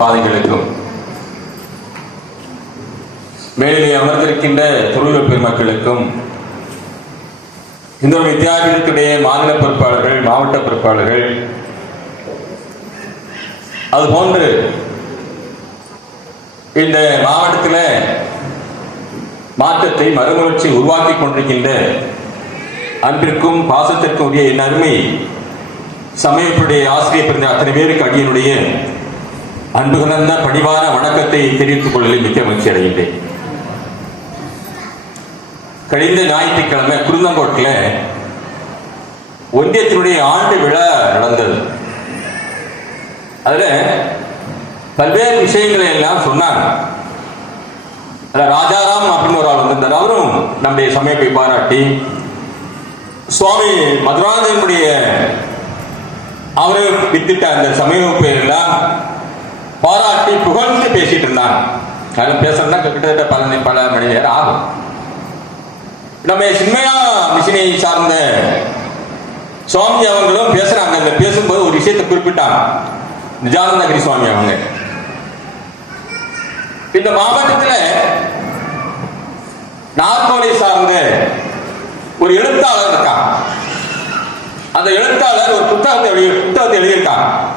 பாதைகளுக்கும். மேலே அமர்ந்திருக்கின்ற துருவ பெருமக்களுக்கும் இந்த வித்தியாலயத்தினுடைய மாநில பொறுப்பாளர்கள் மாவட்ட பொறுப்பாளர்கள் அதுபோன்று இந்த மாவட்டத்தில் மாற்றத்தை மறுமலர்ச்சி உருவாக்கி கொண்டிருக்கின்ற அன்பிற்கும் பாசத்திற்கும் உரிய என் அருமை சமயத்துடைய ஆசிரியர் பிறந்த அத்தனை பேருக்கு அடியனுடைய அன்பு கலந்த பணிவான வணக்கத்தை தெரிவித்துக் கொள்ளலில் மிக்க மகிழ்ச்சி அடைகின்றேன். கழிந்த ஞாயிற்றுக்கிழமை குருந்தங்கோட்டில் ஒன்றியத்தினுடைய ஆண்டு விழா நடந்தது. அதில் பல்வேறு விஷயங்களை எல்லாம் சொன்னாங்க. ராஜாராம் அப்படின்னு ஒரு ஆள் வந்திருந்தார். அவரும் நம்முடைய சமயத்தை பாராட்டி சுவாமி மதுராந்தனுடைய அவரை வித்திட்ட அந்த சமய எல்லாம் பாராட்டி புகழ்ந்து பேசிட்டு இருந்தாங்க அதில் பேசுறதுனா கிட்டத்தட்ட பல பல மணி நேரம் ஆகும். நம்ம சின்மையா மிஷினை சார்ந்த சுவாமி அவங்களும் பேசுறாங்க. அந்த பேசும்போது ஒரு விஷயத்தை குறிப்பிட்டாங்க. நிஜானந்தகிரி சுவாமி அவங்க. இந்த மாவட்டத்தில் நாகோலை சார்ந்த ஒரு எழுத்தாளர் இருக்கான். அந்த எழுத்தாளர் ஒரு புத்தகத்தை புத்தகத்தை எழுதியிருக்காங்க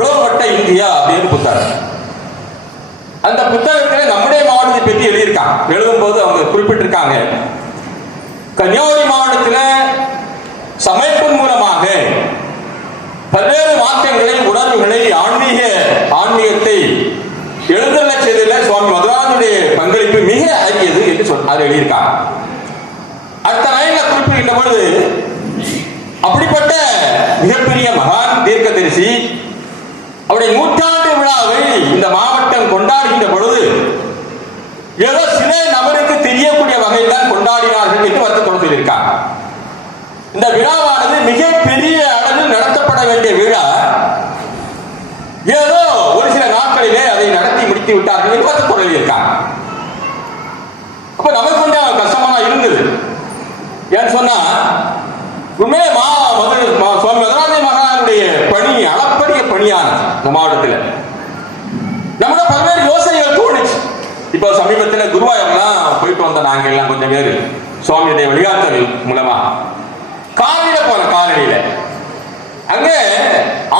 புலவப்பட்ட இந்தியா அப்படின்னு புத்தகம் அந்த புத்தகத்தில் நம்முடைய மாவட்டத்தை பற்றி எழுதியிருக்காங்க. எழுதும்போது அவங்க குறிப்பிட்டிருக்காங்க. கன்னியாகுமரி மாவட்டத்தில் சமைப்பின் மூலமாக பல்வேறு மாற்றங்களை உணர்வுகளை ஆன்மீக ஆன்மீகத்தை எழுந்தள்ள செய்தியில் சுவாமி மதுரானுடைய பங்களிப்பு மிக அரியது என்று சொல் அதை எழுதியிருக்காங்க. அடுத்த லைன்ல குறிப்பிடுகின்ற பொழுது அப்படிப்பட்ட மிகப்பெரிய மகான் தீர்க்கதரிசி அவருடைய நூற்றாண்டு விழாவை இந்த மாவட்டம் கொண்டாடுகின்ற பொழுது ஏதோ சில நபருக்கு தெரியக்கூடிய வகையில் தான் கொண்டாடினார்கள் என்று வருத்தத்தோடு சொல்லியிருக்காங்க இந்த விழாவானது மிக பெரிய அளவில் நடத்தப்பட வேண்டிய விழா. ஏதோ ஒரு சில நாட்களிலே அதை நடத்தி முடித்து விட்டார்கள் என்று வருத்தத்தோடு எழுதியிருக்காங்க அப்ப நமக்கு கொஞ்சம் கஷ்டமா இருந்தது. ஏன்னு சொன்னா உண்மையிலே மா மதுரை மா- சுவாமி மதுராஜ மகானுடைய பணி அளப்பரிய பணியானது இந்த மாவட்டத்தில் நம்மளோட பல்வேறு யோசனைகள் தோணுச்சு. இப்போ சமீபத்தில் குருவாயூர்லாம் போயிட்டு வந்த நாங்க எல்லாம் கொஞ்சம் பேர் சுவாமியுடைய வழிகாட்டல் மூலமா காலையில போன காலையில. அங்க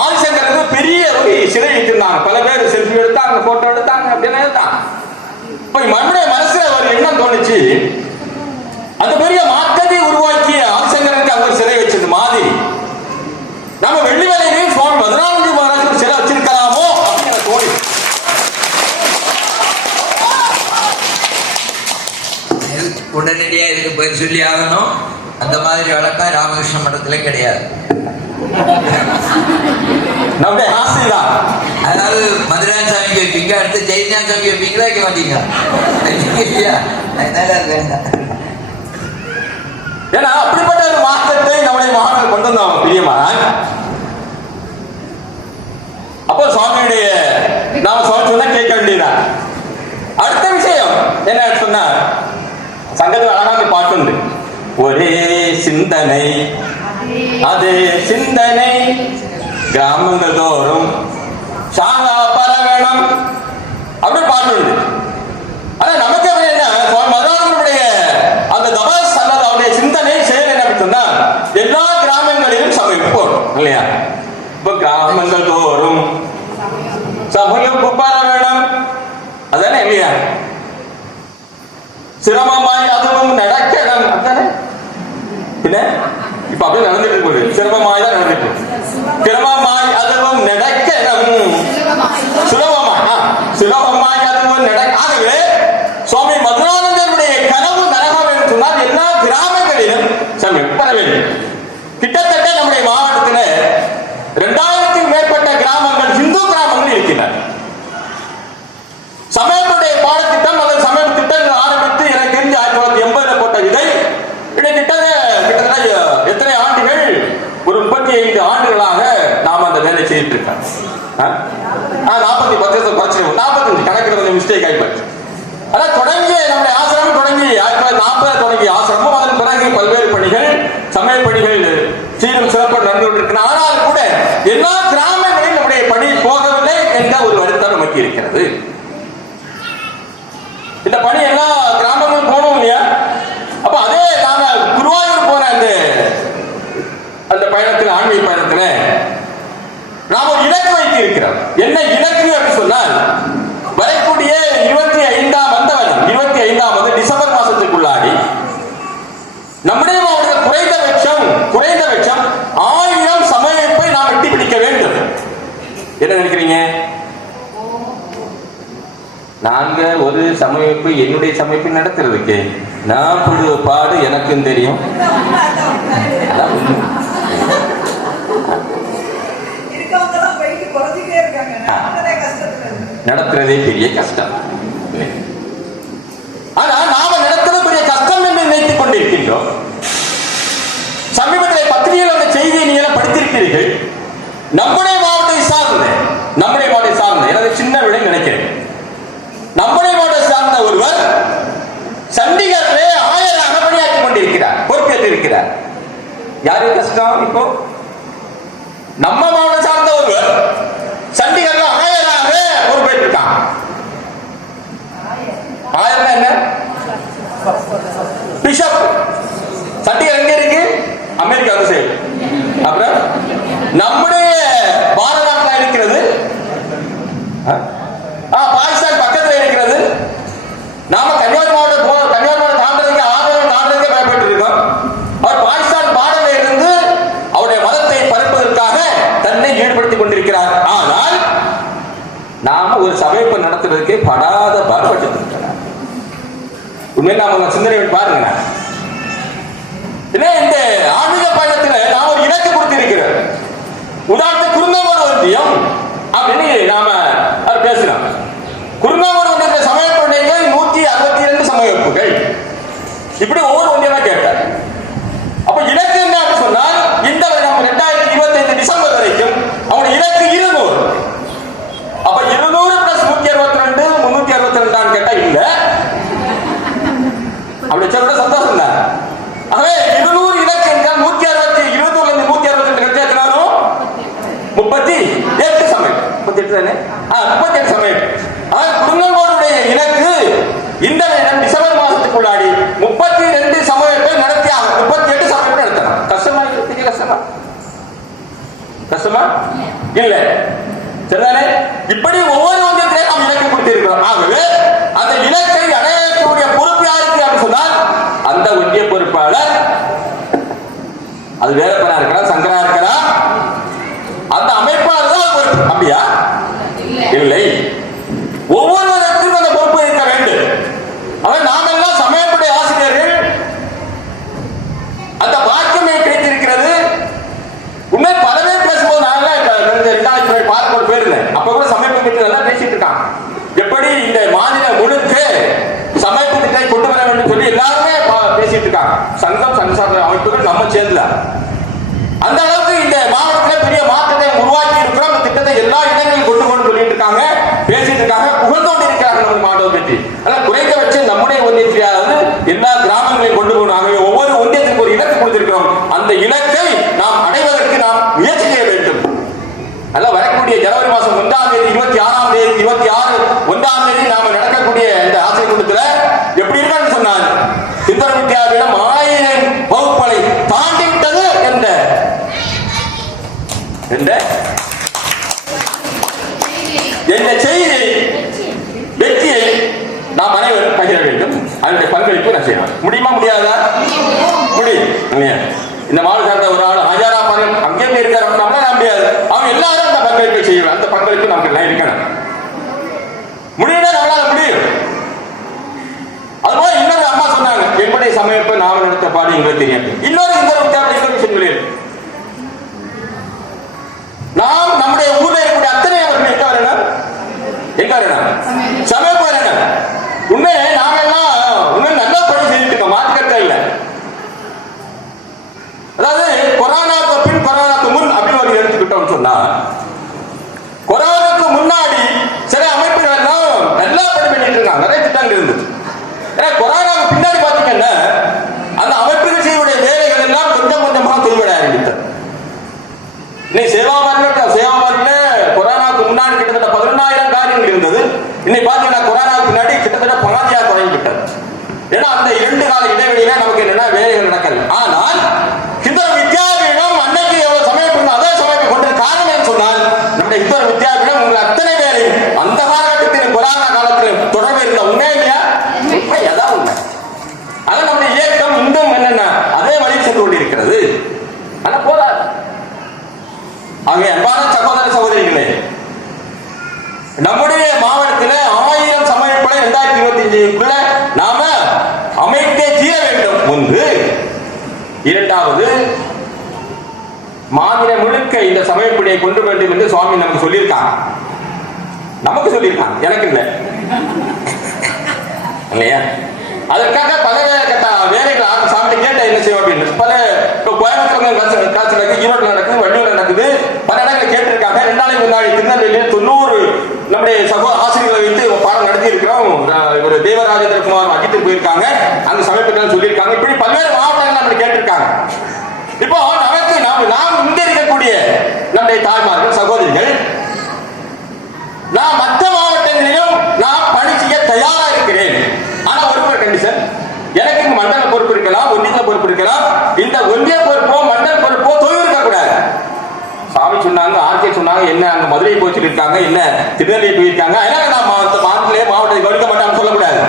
ஆதிசங்கருக்கு பெரிய ஒரு சிலை வைத்திருந்தாங்க. பல பேர் செல்ஃபி எடுத்தாங்க போட்டோ எடுத்தாங்க அப்படின்னு எடுத்தாங்க இப்போ நம்முடைய மனசுல ஒரு எண்ணம் தோணுச்சு. அந்த பெரிய மாற்றத்தை உருவாக்கிய ஆதிசங்கருக்கு அவங்க சிலை வச்சது மாதிரி நம்ம வெள்ளி வேலையிலையும் சுவாமி பதினாலு மகாராஜ் சிலை வச்சிருக்கலாமோ அப்படின்னு எனக்கு தோணுச்சு உடனடியா இதுக்கு போய் சொல்லி ஆகணும். அந்த மாதிரி வழக்கம் ராமகிருஷ்ண மடத்துல கிடையாது. நம்முடைய ஆசைதான் அதாவது மதுரான் சாமிக்கு வைப்பீங்க அடுத்து ஜெயந்தான் சாமிக்கு வைப்பீங்களா வைக்க மாட்டீங்க? இல்லையா அதனால அது வேண்டாம். ஏன்னா அப்படிப்பட்ட ஒரு மாற்றத்தை நம்முடைய மாணவர்கள் கொண்டு வந்தாங்க பிரியமான் அப்போ சுவாமியுடைய நாம சொன்னா கேட்க வேண்டியதான் அடுத்த விஷயம் என்ன சொன்னா சங்கத்தில் அழகாக பாட்டு உண்டு ஒரே சிந்தனை. அது சிந்தனை. கிராமங்கள் தோறும் சாங்கா பரவேணம். அப்படி பாட்டு உண்டு ஆனா நமக்கு அப்படி என்ன? சுவாமி அந்த தபஸ் அல்லது அவருடைய சிந்தனை செயல் என்ன அப்படின்னு சொன்னா எல்லா கிராமங்களிலும் சமயம் போடும் இல்லையா? இப்ப கிராமங்கள் தோறும் சமயம் குப்பார வேணும் அதானே இல்லையா? சிரமம் அதுவும் நடக்கணும் அதானே பின்ன இப்ப அப்படியே நடந்துட்டு இருக்கு சிரமமாய் தான் நடந்துட்டு இருக்கு. சிரமமாய் அதுவும் நடக்க சுலபமாய் சுலபமாய் அதுவும் நடக்க ஆகவே சுவாமி மதுரானந்தருடைய கனவு நரகம் என்று சொன்னால் எல்லா கிராமங்களிலும் சமயம் பெற கிட்டத்தட்ட நம்முடைய மாவட்டத்தில் இரண்டாயிரத்துக்கும் மேற்பட்ட கிராமங்கள் இந்து கிராமங்கள் இருக்கின்றன சமயத்துடைய பாடத்திட்டம் அல்லது சமய திட்டங்கள் ஆரம்பித்து எனக்கு தெரிஞ்சு ஆயிரத்தி தொள்ளாயிரத்தி எண்பதுல போட்ட விதை கிட்டத்தட்ட கிட்டத்தட்ட எத்தனை ஆண்டுகள் ஒரு முப்பத்தி ஐந்து ஆண்டுகளாக நாம் அந்த நாற்பத்தி பத்து குறைச்சி நாற்பத்தஞ்சு கணக்கு கொஞ்சம் மிஸ்டேக் ஆகிப்போச்சு அதான் தொடங்கி நம்முடைய ஆசிரமம் தொடங்கி ஆயிரத்தி தொள்ளாயிரத்தி நாற்பது தொடங்கி ஆசிரமம். அதன் பிறகு பல்வேறு பணிகள் சமய பணிகள் சீரும் சிறப்பு நடந்து கொண்டிருக்கின்றன. ஆனால் கூட எல்லா கிராமங்களையும் நம்முடைய பணி போகவில்லை துவக்கி இருக்கிறது. இந்த பணி எல்லா கிராமங்களும் போனோம் இல்லையா? அப்ப அதே நாங்க குருவாயூர் போன அந்த அந்த பயணத்தில் ஆன்மீக பயணத்துல நாம் ஒரு இலக்கு வைத்து இருக்கிறோம். என்ன இலக்கு அப்படின்னு சொன்னால் வரக்கூடிய இருபத்தி ஐந்தாம் வந்த வருடம் இருபத்தி ஐந்தாம் வந்து டிசம்பர் மாசத்துக்குள்ளாடி நம்முடைய மாவட்ட குறைந்தபட்சம் குறைந்தபட்சம் ஆயிரம் சமயப்பை நாம் எட்டி பிடிக்க வேண்டும். என்ன நினைக்கிறீங்க? நாங்க ஒரு சமயப்பு என்னுடைய சமைப்பு நடத்துறதுக்கு நான் பாடு எனக்கும் தெரியும் அதான் உண்மை. இருக்கவங்க எல்லாம் போயிட்டு குறைஞ்சிட்டே இருக்காங்க நடக்கிறதே கஷ்டத்துல இருக்கு நடத்துறதே பெரிய கஷ்டம். ஆனா நாம நடத்துறது பெரிய கஷ்டம் என்று நினைத்துக் கொண்டிருக்கின்றோம். சமீபத்தில் பத்திரிகையில் வந்த செய்தியை நீங்கள் படித்திருக்கிறீர்கள். நம்முடைய மாவட்டத்தை சார்ந்த நம்முடைய மாவட்டத்தை சார்ந்த எனது சின்ன விடை நினைக்கிறேன். நம்முடைய மாவட்டத்தை சார்ந்த ஒருவர் சண்டிகரிலே ஆயராக பணியாற்றிக் கொண்டிருக்கிறார் பொறுப்பேற்று இருக்கிறார் யாருக்கு கஷ்டம் இப்போ? நம்ம மாவட்டம் சார்ந்த ஒருவர் பொறுப்பேற்றிருக்கான் ஆயர்னா என்ன? பிஷப் சட்டி எங்க இருக்கு? அமெரிக்கா வந்து சைடு அப்புறம் நம்முடைய பாரத நாட்டில் இருக்கிறது ஆ? ஆ, பாகிஸ்தான் பக்கத்துல இருக்கிறது நாம கன்னியாகுமரி மாவட்டம் போ கன்னியாகுமரி மாவட்டம் தாண்டதுக்கு ஆதரவு தாண்டதுக்கு பயப்பட்டு இருக்கோம் அவர் பாகிஸ்தான் பார்டர்ல இருந்து அவருடைய மதத்தை பரப்புவதற்காக தன்னை ஈடுபடுத்திக் கொண்டிருக்கிறார் ஆனால் நாம ஒரு சமைப்பு நடத்துறதுக்கே படாத பாடுபட்டு இருக்கிறார் உண்மையில் நாம உங்க சிந்தனை பண்ணி பாருங்க ஏன்னா இந்த ஆன்மீக பயணத்துல நாம் ஒரு இலக்கு கொடுத்திருக்கிறோம் உதாரணத்துக்கு குருந்தமோடு ஒன்றியம் அப்படின்னு நாம அது பேசலாம் குருந்தமோடு ஒன்றிய சமயப்படைகள் நூத்தி அறுபத்தி இரண்டு சமயப்புகள் இப்படி ஒவ்வொரு ஒன்றியமா கேட்டார் அப்ப இலக்கு என்ன அப்படின்னு சொன்னால் இந்த வருடம் ரெண்டாயிரத்தி இருபத்தி ஐந்து டிசம்பர் வரைக்கும் அவனுடைய இலக்கு இருநூறு அப்ப இருநூறு பிளஸ் நூத்தி அறுபத்தி ரெண்டு முன்னூத்தி அறுபத்தி ரெண்டான்னு கேட்டா இல்ல அப்படி வச்சா கூட சந்தோஷம் தான் ஆகவே இருநூறு இலக்கு என்றால் நூத்தி அறுபத்தி இருபத்தூர்ல இருந்து நூத்தி அறுபத்தி ரெண்டு கிடைச்சா எத்தனை வரும் முப்பத்தி எட்டு சமயம் முப்பத்தி எட்டு தானே ஆ முப்பத்தி எட்டு சமயம் ஆனால் குடும்பங்களுடைய இலக்கு இந்த வருடம் டிசம்பர் மாசத்துக்குள்ளாடி முப்பத்தி ரெண்டு சமயத்தை நடத்தி ஆகும் முப்பத்தி எட்டு சமயத்தை நடத்தணும் கஷ்டமா இருக்கு பெரிய கஷ்டமா கஷ்டமா இல்ல. சரிதானே? இப்படி ஒவ்வொரு ஒன்றியத்திலே நாம் இலக்கு கொடுத்திருக்கிறோம் ஆகவே அந்த இலக்கை அடையக்கூடிய பொறுப்பு யாருக்கு அப்படின்னு சொன்னால் அந்த ஒன்றிய பொறுப்பாளர் அது வேலப்பனா இருக்கலாம் சங்கரா இருக்கலாம் அந்த அமைப்பாளர் தான் பொறுப்பு அப்படியா இல்லை ஒவ்வொருவருக்கும் அந்த பொறுப்பு இருக்க வேண்டும் அவன் நாம் எல்லாம் சமயப்படைய ஆசிரியர்கள் அந்த பாக்கியமே கிடைத்திருக்கிறது உண்மை பல பேர் பேசும்போது நான் எல்லாம் இப்ப இந்த ரெண்டாயிரத்தி ரூபாய் பார்க்க அப்ப கூட சமைப்பு பற்றி நல்லா பேசிட்டு இருக்காங்க. எப்படி இந்த மாநில முழுக்க சமைப்பு திட்டத்தை கொண்டு வர வேண்டும் சொல்லி எல்லாருமே பேசிட்டு இருக்காங்க. சங்கம் சங்கசார அமைப்புகள் நம்ம சேர்ந்தல. அந்த அளவுக்கு இந்த மாவட்டத்தில் பெரிய மாற்றத்தை உருவாக்கி இருக்கிறோம். அந்த திட்டத்தை எல்லா இடங்களிலும் கொண்டு போகணும்னு சொல்லிட்டு இருக்காங்க. பேசிட்டு இருக்காங்க. புகழ்ந்தோண்டு இருக்கிறாங்க நம்ம மாவட்டம் பற்றி. ஆனால் வச்சு நம்முடைய ஒன்றியத்திலாவது எல்லா கிராமங்களையும் கொண்டு போகணும். ஆகவே ஒவ்வொரு ஒன்றியத்துக்கு ஒரு இலக்கு கொடுத்திருக்கிறோம். அந்த இலக்கை நாம் அடைவதற்கு நாம் முயற்சி செய்ய வேண்டும் அல்ல வரக்கூடிய ஜனவரி மாசம் ஒன்றாம் தேதி இருபத்தி ஆறாம் தேதி இருபத்தி ஆறு ஒன்றாம் தேதி நாம நடக்கக்கூடிய இந்த ஆசை கூட்டத்துல எப்படி இருக்கான்னு சொன்னாங்க சித்தர் வித்யாவிடம் ஆயிரம் வகுப்புகளை தாண்டி விட்டது என்ற? என்ற செய்தி. வெற்றியை நாம் அனைவரும் பகிர வேண்டும். அதனுடைய பங்களிப்பு நான் செய்யணும் முடியுமா முடியாதா? முடியும்? இந்த மாவட்ட சார்ந்த ஒரு ஆள் ஹஜாரா பணம் அங்கேயே இருக்காரு நம்மளால முடியாது அவங்க எல்லாரும் அந்த பங்களிப்பை செய்யணும் அந்த பங்களிப்பு நமக்கு எல்லாம் இருக்கணும் முடியும்னா நம்மளால முடியும் அதுபோல இன்னொரு அம்மா சொன்னாங்க என்னுடைய சமையப்பை நாம நடத்த தெரியும் இன்னொரு இந்த ஒரு வித்தியாசம் இன்னொரு நாம் நம்முடைய ஊர்ல இருக்கக்கூடிய அத்தனை அவர்கள் எங்க வரணும் எங்க வரணும் சமையல் வரணும் உண்மை நாம எல்லாம் உண்மை நல்லா பணி செஞ்சுட்டு இருக்கோம். மாற்றுக்கட்ட இல்லை. அதாவது கொரோனாக்கு பின் கொரோனாக்கு முன் அப்படின்னு ஒரு எடுத்துக்கிட்டோம்னு சொன்னா கொரோனாக்கு முன்னாடி சில அமைப்புகள் எல்லாம் நல்லா பணி பண்ணிட்டு இருக்காங்க நிறைய திட்டங்கள் இருந்துச்சு ஏன்னா கொரோனா பின்னாடி பாத்தீங்கன்னா அந்த அமைப்புகள் செய்யக்கூடிய பத்தாயிரம் காரியங்கள் இருந்தது. இன்னைக்கு பாத்தீங்கன்னா கொரோனாவுக்கு பின்னாடி கிட்டத்தட்ட பாதியாக குறைந்து விட்டது ஏன்னா அந்த இரண்டு கால இடைவெளியில நமக்கு என்னன்னா வேலைகள் நடக்கல. ஆனால் இந்த வித்யாபீடம் அன்னைக்கு எவ்வளவு சமயம் இருந்தோ அதே சமயம் கொண்ட காரணம் சொன்னால் நம்முடைய இந்த வித்யாபீடம் உங்களுக்கு அத்தனை வேலை அந்த காலகட்டத்திலும் கொரோனா காலத்திலும் தொடர்பு இருந்த உண்மை இல்லையா உண்மை அதான் உண்மை ஆனா நம்முடைய இயக்கம் இன்னும் என்னென்ன அதே வழி சென்று கொண்டிருக்கிறது ஆனா போதாது ஆகிய அன்பான சகோதர சகோதரிகளே நம்முடைய மாவட்டத்தில் ஆயிரம் சமையல்படை இரண்டாயிரத்தி இருபத்தி அஞ்சுக்குள்ள நாம அமைத்தே தீர வேண்டும் ஒன்று அதாவது மாநிலம் முழுக்க இந்த சமயப்படியை கொண்டு வேண்டும் என்று சுவாமி நமக்கு சொல்லியிருக்காங்க. நமக்கு சொல்லியிருக்காங்க. எனக்கு இல்லை. இல்லையா? அதற்காக பல வேலைகள் சாப்பிட்டு கேட்ட என்ன செய்வோம் அப்படின்னு? பல இப்போ கோயம்புத்தூர் காசு நடக்குது ஈரோடு நடக்குது வள்ளியூர் நடக்குது. பல இடங்களில் கேட்டிருக்காங்க. ரெண்டு நாளைக்கு முன்னாடி திருநெல்வேலியில் தொண்ணூறு நம்முடைய சகோ ஆசிரியர்களை வைத்து பாடம் நடத்தி இருக்கிறோம் இவர் தேவராஜேந்திர குமார் அஜித்து போயிருக்காங்க. அந்த சமயத்துக்கு சொல்லியிருக்காங்க. இப்படி பல்வேறு மாவட்டங்கள் நம்ம கேட்டிருக்காங்க இப்போ நமக்கு நாம் நாம் இங்க இருக்கக்கூடிய நம்முடைய தாய்மார்கள் சகோதரிகள் நான் மற்ற மாவட்டங்களிலும் நான் பணி செய்ய தயாரா இருக்கிறேன். ஆனா ஒரு கண்டிஷன் எனக்கு மண்டல பொறுப்பு இருக்கலாம் ஒன்றிய பொறுப்பு இருக்கலாம். இந்த ஒன்றிய பொறுப்போ மண்டல பொறுப்போ தொழில் இருக்க கூடாது சாமி சொன்னாங்க ஆர்கே சொன்னாங்க என்ன அங்க மதுரை போய் இருக்காங்க என்ன திருநெல்வேலி போயிருக்காங்க அதனால நான் மாவட்ட மாவட்டத்திலே மாவட்டத்தை கவனிக்க மாட்டான்னு சொல்லக்கூடாது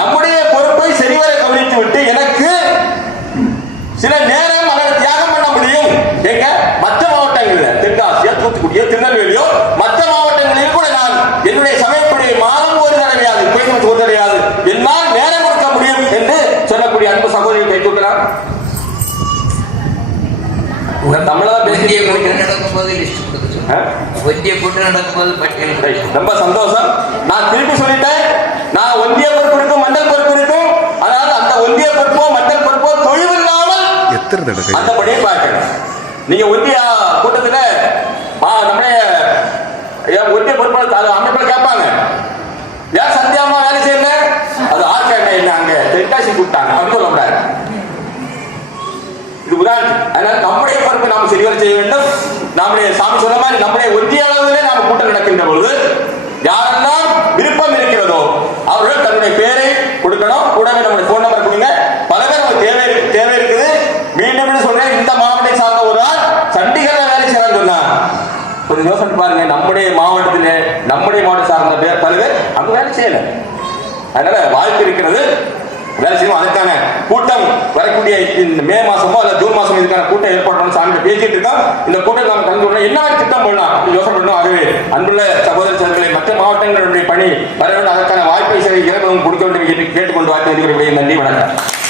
நம்முடைய பொறுப்பை சரிவர கவனித்து விட்டு எனக்கு சில நேரம் அதை தியாகம் பண்ண முடியும் எங்க மற்ற மாவட்டங்கள்ல தெற்காசியா தூத்துக்குடியோ திருநெல்வேலியோ மற்ற மாவட்டங்களில் கூட நான் என்னுடைய சமயப்படி மாதம் ஒரு தடவையாது குறைந்தபட்சம் ஒரு தடவையாது என்னால் நேரம் கொடுக்க முடியும் என்று சொல்லக்கூடிய அன்பு சகோதரி கை தூக்கலாம் தமிழா ஒன்றிய பேசிய கூட்டம் நடக்கும்போது லிஸ்ட் கொடுக்க சொல்லுங்க. ஒன்றிய கூட்டம் நடக்கும்போது பட்டியல். ரொம்ப சந்தோஷம். நான் திருப்பி சொல்லிட்டேன். நான் ஒன்றிய பொறுப்பு இருக்கும் மண்டல் பொறுப்பு இருக்கும். அதாவது அந்த ஒன்றிய பொறுப்போ மண்டல் பொறுப்போ தொழில் இல்லாமல் அந்தபடியே பார்க்கணும். நீங்க ஒன்றிய கூட்டத்துல ஏன் ஒன்றிய பொறுப்பாளர் அமைப்பில் கேட்பாங்க. ஏன் சந்தியாமா வேலை செய்யல? அது ஆர்கே என்ன அங்க தென்காசி கூப்பிட்டாங்க. அப்படின்னு சொல்ல முடியாது இது உதாரணம் அதனால நம்முடைய பொறுப்பை நாம் சரிவர செய்ய வேண்டும். நம்முடைய சாமி சொன்ன மாதிரி நம்முடைய ஒன்றிய அளவிலே நாம் கூட்டம் நடக்கின்ற பொழுது யாரெல்லாம் விருப்பம் இருக்கிறதோ அவர்கள் தன்னுடைய பேரை கொடுக்கணும். கூடவே நம்முடைய போன் நம்பர் கொடுங்க. பல பேர் நமக்கு தேவை தேவை இருக்குது. மீண்டும் சொல்றேன் இந்த மாவட்டத்தை சார்ந்த ஒரு ஆள் சண்டிகர்ல வேலை செய்யறான்னு கொஞ்சம் யோசனை பாருங்க நம்முடைய மாவட்டத்திலே நம்முடைய மாவட்டம் சார்ந்த பேர் பல பேர் அங்க வேலை செய்யல. அதனால வாய்ப்பு இருக்கிறது. வேலை செய்யணும் அதுக்கான கூட்டம் வரக்கூடிய இந்த மே மாசமோ அல்ல ஜூன் மாசமோ இதுக்கான கூட்டம் ஏற்பாடு சாமி பேசிட்டு இருக்கோம். இந்த கூட்டம் நம்ம கலந்து கொள்ள என்ன திட்டம் பண்ணலாம் யோசனை பண்ணணும் ஆகவே அன்புள்ள சகோதர சகோதரி மற்ற மாவட்டங்களுடைய பணி வர வேண்டும் அதற்கான வாய்ப்பை இறைவன் கொடுக்க வேண்டும் என்று கேட்டுக்கொண்டு வாய்ப்பு நன்றி வணக்கம்.